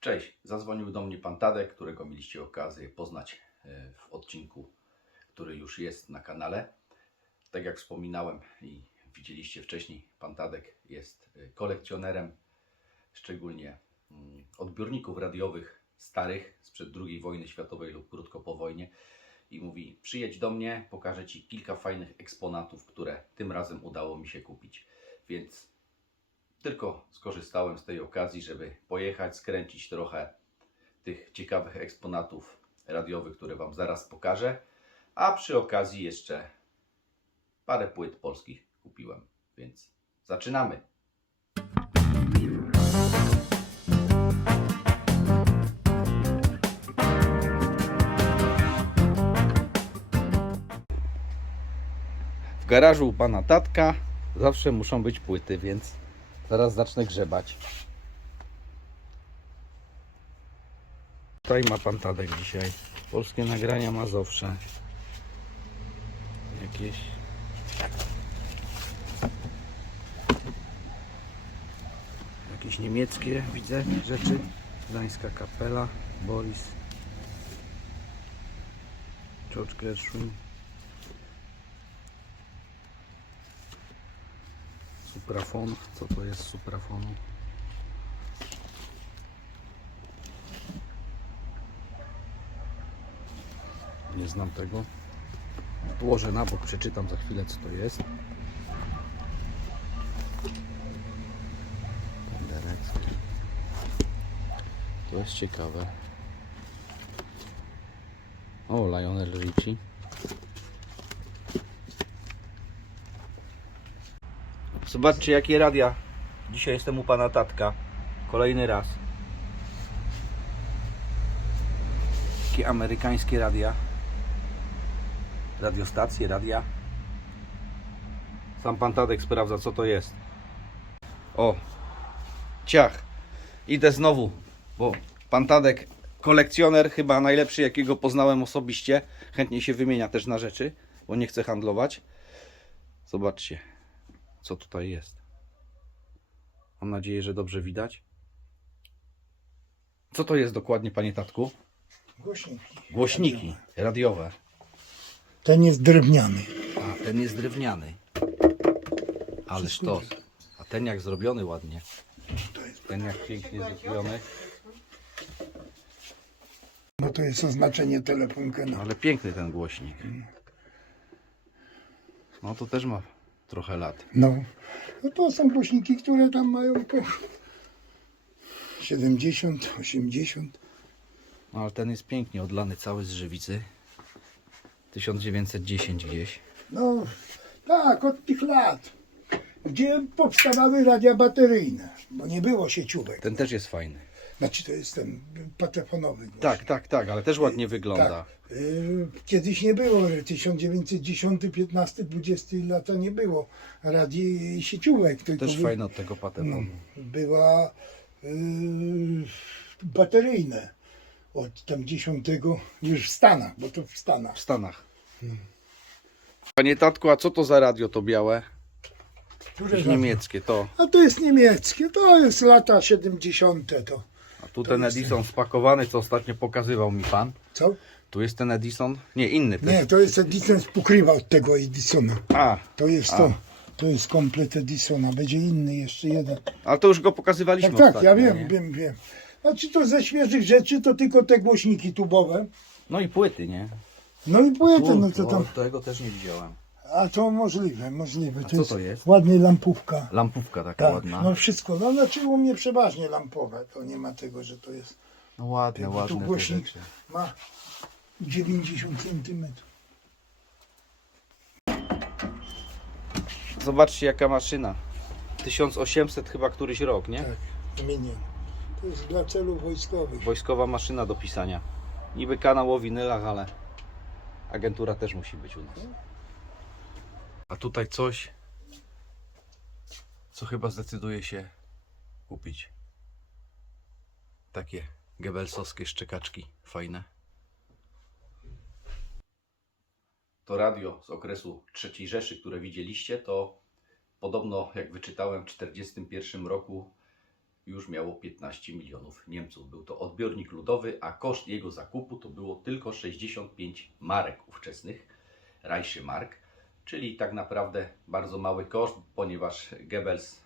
Cześć, zadzwonił do mnie pan Tadek, którego mieliście okazję poznać e, w odcinku, który już jest na kanale. Tak jak wspominałem i widzieliście wcześniej, pan Tadek jest e, kolekcjonerem, szczególnie mm, odbiorników radiowych starych sprzed II wojny światowej lub krótko po wojnie. I mówi: Przyjedź do mnie, pokażę ci kilka fajnych eksponatów, które tym razem udało mi się kupić. Więc tylko skorzystałem z tej okazji, żeby pojechać, skręcić trochę tych ciekawych eksponatów radiowych, które Wam zaraz pokażę. A przy okazji jeszcze parę płyt polskich kupiłem. Więc zaczynamy. W garażu u pana tatka zawsze muszą być płyty, więc zaraz zacznę grzebać. Tutaj ma pan Tadek dzisiaj. Polskie nagrania Mazowsze. Jakieś. Jakieś niemieckie widzę rzeczy. Gdańska kapela. Boris. George Gershwin. Suprafon. Co to jest suprafonu? Nie znam tego. Położę na bok, przeczytam za chwilę co to jest. Penderecki. To jest ciekawe. O, Lionel Richie. Zobaczcie jakie radia. Dzisiaj jestem u pana tatka. Kolejny raz. Jakie amerykańskie radia. Radiostacje, radia. Sam pan Tadek sprawdza co to jest. O, ciach. Idę znowu, bo pan Tadek kolekcjoner, chyba najlepszy jakiego poznałem osobiście. Chętnie się wymienia też na rzeczy, bo nie chce handlować. Zobaczcie co tutaj jest. Mam nadzieję, że dobrze widać. Co to jest dokładnie, panie tatku? Głośniki. Głośniki radiowe. Ten jest drewniany. A ten jest drewniany. Ale Wszystko sztos. A ten jak zrobiony ładnie. To Ten jak pięknie zrobiony. no to jest oznaczenie telefonka No ale piękny ten głośnik. No to też ma trochę lat. No. no to są głośniki, które tam mają po 70, 80. No ale ten jest pięknie odlany cały z żywicy. 1910 gdzieś. No tak, od tych lat. Gdzie powstawały radia bateryjne, bo nie było sieciówek. Ten też jest fajny. Znaczy to jest ten patefonowy głośnik. Tak, tak, tak, ale też ładnie wygląda. Tak. Y, Kiedyś nie było, 1910, 15, 20 lata nie było radii sieciówek. Tylko Też fajny od tego patefonu. była y, bateryjne od tam 10 już w Stanach, bo to w Stanach. W Stanach. Panie tatku, a co to za radio to białe? Które niemieckie to. A to jest niemieckie, to jest lata 70. to. Tu ten Edison spakowany, co ostatnio pokazywał mi pan. Co? Tu jest ten Edison. Nie, inny. To Nie, jest... to jest Edison pokrywa od tego Edisona. A, To jest A. to. To jest komplet Edisona. Będzie inny jeszcze jeden. ale to już go pokazywaliśmy Tak, tak, ostatnio, ja wiem, nie? wiem, wiem. Znaczy to ze świeżych rzeczy to tylko te głośniki tubowe. No i płyty, nie? No i płyty, no co o, tam. Tego też nie widziałem. A to możliwe, możliwe. A co to jest? Ładnie lampówka. Lampówka taka Tak, ładna. no wszystko. No znaczy u mnie przeważnie lampowe. To nie ma tego, że to jest. No ładne, Bo tu ładne te głośnik rzeczy. ma 90 centymetrów. Zobaczcie jaka maszyna. 1800 chyba któryś rok, nie? Tak, wymienię. To jest dla celów wojskowych. Wojskowa maszyna do pisania. Niby kanał o winylach, ale agentura też musi być u nas. A tutaj coś, co chyba zdecyduje się kupić. Takie gebelsowskie szczekaczki fajne. To radio z okresu III Rzeszy, które widzieliście, to podobno, jak wyczytałem, w 1941 roku już miało 15 milionów Niemców. Był to odbiornik ludowy, a koszt jego zakupu to było tylko 65 marek ówczesnych, Reiche Mark, czyli tak naprawdę bardzo mały koszt, ponieważ Goebbels,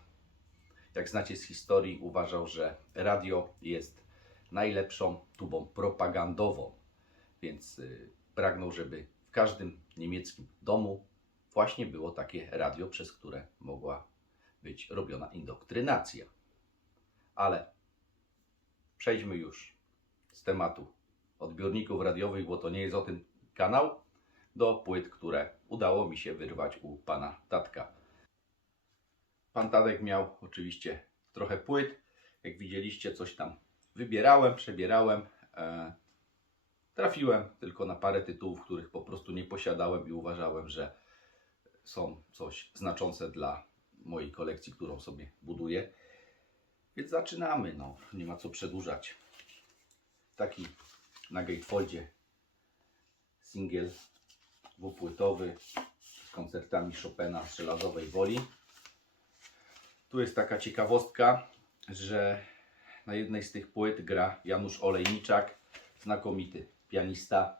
jak znacie z historii, uważał, że radio jest najlepszą tubą propagandową, więc y, pragnął, żeby w każdym niemieckim domu właśnie było takie radio, przez które mogła być robiona indoktrynacja. Ale przejdźmy już z tematu odbiorników radiowych, bo to nie jest o tym kanał, do płyt, które udało mi się wyrwać u pana Tatka. Pan Tadek miał oczywiście trochę płyt. Jak widzieliście, coś tam wybierałem, przebierałem. E, trafiłem tylko na parę tytułów, których po prostu nie posiadałem i uważałem, że są coś znaczące dla mojej kolekcji, którą sobie buduję. Więc zaczynamy, no, nie ma co przedłużać. Taki na gatefoldzie singiel dwupłytowy z koncertami Chopina z żelazowej woli. Tu jest taka ciekawostka, że na jednej z tych płyt gra Janusz Olejniczak, znakomity pianista.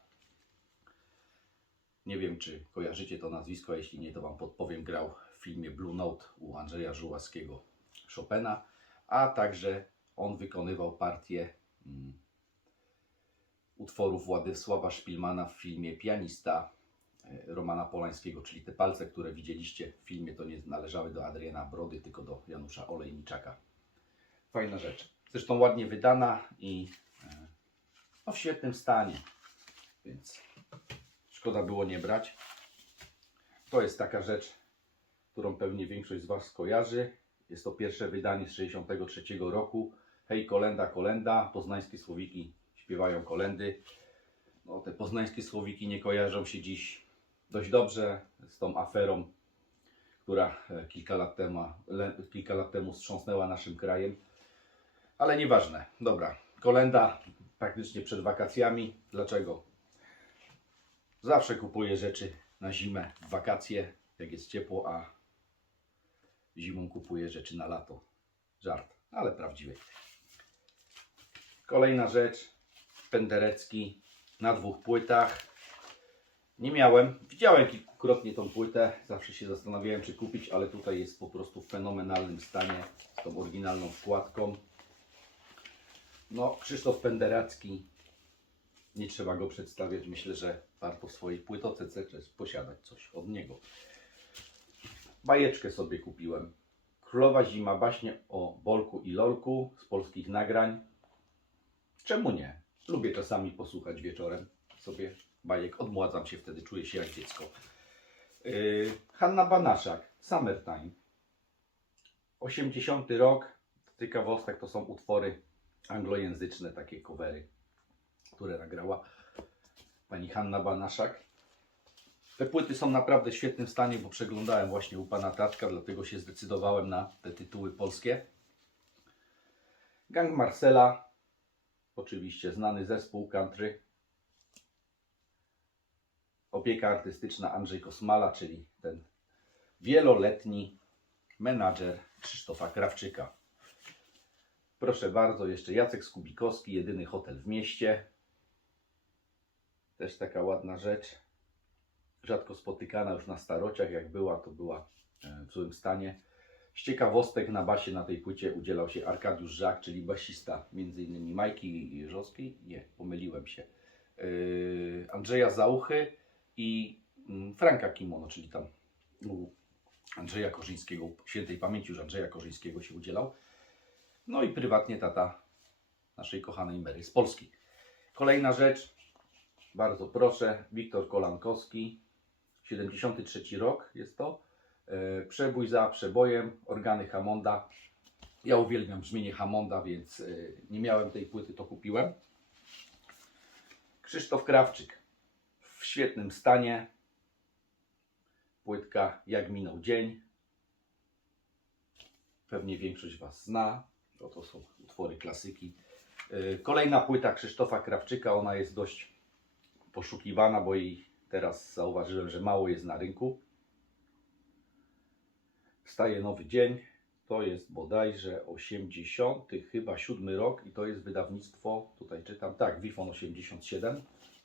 Nie wiem, czy kojarzycie to nazwisko, a jeśli nie, to Wam podpowiem. Grał w filmie Blue Note u Andrzeja Żułaskiego Chopina, a także on wykonywał partię mm, utworów Władysława Szpilmana w filmie Pianista Romana Polańskiego, czyli te palce, które widzieliście w filmie, to nie należały do Adriana Brody, tylko do Janusza Olejniczaka. Fajna rzecz. Zresztą ładnie wydana i e, no, w świetnym stanie, więc szkoda było nie brać. To jest taka rzecz, którą pewnie większość z Was kojarzy. Jest to pierwsze wydanie z 63 roku. Hej, kolenda, kolenda. Poznańskie słowiki śpiewają kolendy. No, te poznańskie słowiki nie kojarzą się dziś dość dobrze z tą aferą, która e, kilka lat temu, kilka lat temu wstrząsnęła naszym krajem. Ale nieważne. Dobra, kolenda praktycznie przed wakacjami. Dlaczego? Zawsze kupuję rzeczy na zimę, w wakacje, jak jest ciepło, a zimą kupuję rzeczy na lato. Żart, ale prawdziwy. Kolejna rzecz. Penderecki na dwóch płytach. Nie miałem. Widziałem kilkukrotnie tą płytę. Zawsze się zastanawiałem, czy kupić, ale tutaj jest po prostu w fenomenalnym stanie z tą oryginalną wkładką. No, Krzysztof Penderecki. Nie trzeba go przedstawiać. Myślę, że warto w swojej płytotece posiadać coś od niego. Bajeczkę sobie kupiłem. Królowa Zima, baśnie o Bolku i Lolku z polskich nagrań. Czemu nie? Lubię czasami posłuchać wieczorem sobie bajek. Odmładzam się wtedy, czuję się jak dziecko. Yy, Hanna Banaszak, Summertime. 80 rok. Ciekawostek to są utwory anglojęzyczne, takie covery, które nagrała pani Hanna Banaszak. Te płyty są naprawdę w świetnym stanie, bo przeglądałem właśnie u pana Tatka, dlatego się zdecydowałem na te tytuły polskie. Gang Marcela, oczywiście znany zespół country. Opieka artystyczna Andrzej Kosmala, czyli ten wieloletni menadżer Krzysztofa Krawczyka. Proszę bardzo, jeszcze Jacek Skubikowski, jedyny hotel w mieście. Też taka ładna rzecz. Rzadko spotykana już na starociach, jak była, to była e, w złym stanie. Z ciekawostek na basie na tej płycie udzielał się Arkadiusz Żak, czyli basista m.in. Majki Jeżowskiej, nie, pomyliłem się, yy, Andrzeja Zauchy i mm, Franka Kimono, czyli tam u Andrzeja Korzyńskiego, świętej pamięci już Andrzeja Korzyńskiego się udzielał. No i prywatnie tata naszej kochanej Mary z Polski. Kolejna rzecz, bardzo proszę, Wiktor Kolankowski, 73 rok jest to. E, Przebój za przebojem, organy Hammonda. Ja uwielbiam brzmienie Hammonda, więc e, nie miałem tej płyty, to kupiłem. Krzysztof Krawczyk w świetnym stanie. Płytka Jak minął dzień. Pewnie większość Was zna, bo to są utwory klasyki. E, Kolejna płyta Krzysztofa Krawczyka, ona jest dość poszukiwana, bo jej teraz zauważyłem, że mało jest na rynku. Wstaje nowy dzień, To jest bodajże 80, chyba 7 rok i to jest wydawnictwo, tutaj czytam, tak, Wifon 87.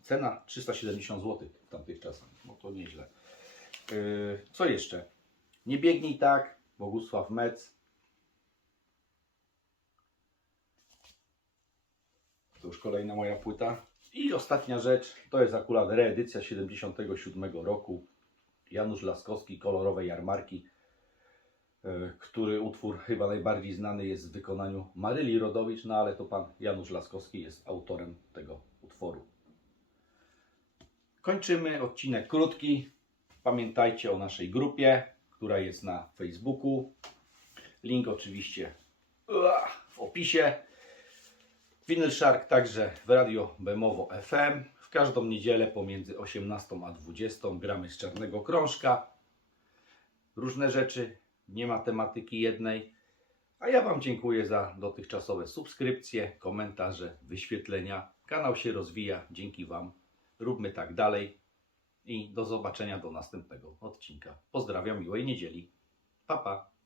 Cena 370 zł w tamtych czasach. No to nieźle. Yy, co jeszcze? Nie biegnij tak, Bogusław Mec. To już kolejna moja płyta. I ostatnia rzecz, to jest akurat reedycja 77 roku. Janusz Laskowski, kolorowej jarmarki, e, który utwór chyba najbardziej znany jest w wykonaniu Maryli Rodowicz, no ale to pan Janusz Laskowski jest autorem tego utworu. Kończymy odcinek krótki. Pamiętajcie o naszej grupie, która jest na Facebooku. Link oczywiście w opisie. Vinyl Shark także w Radio Bemowo FM. W każdą niedzielę pomiędzy 18 a 20 gramy z czarnego krążka. Różne rzeczy, nie ma tematyki jednej. A ja Wam dziękuję za dotychczasowe subskrypcje, komentarze, wyświetlenia. Kanał się rozwija dzięki Wam. Róbmy tak dalej i do zobaczenia do następnego odcinka. Pozdrawiam, miłej niedzieli. Pa, pa.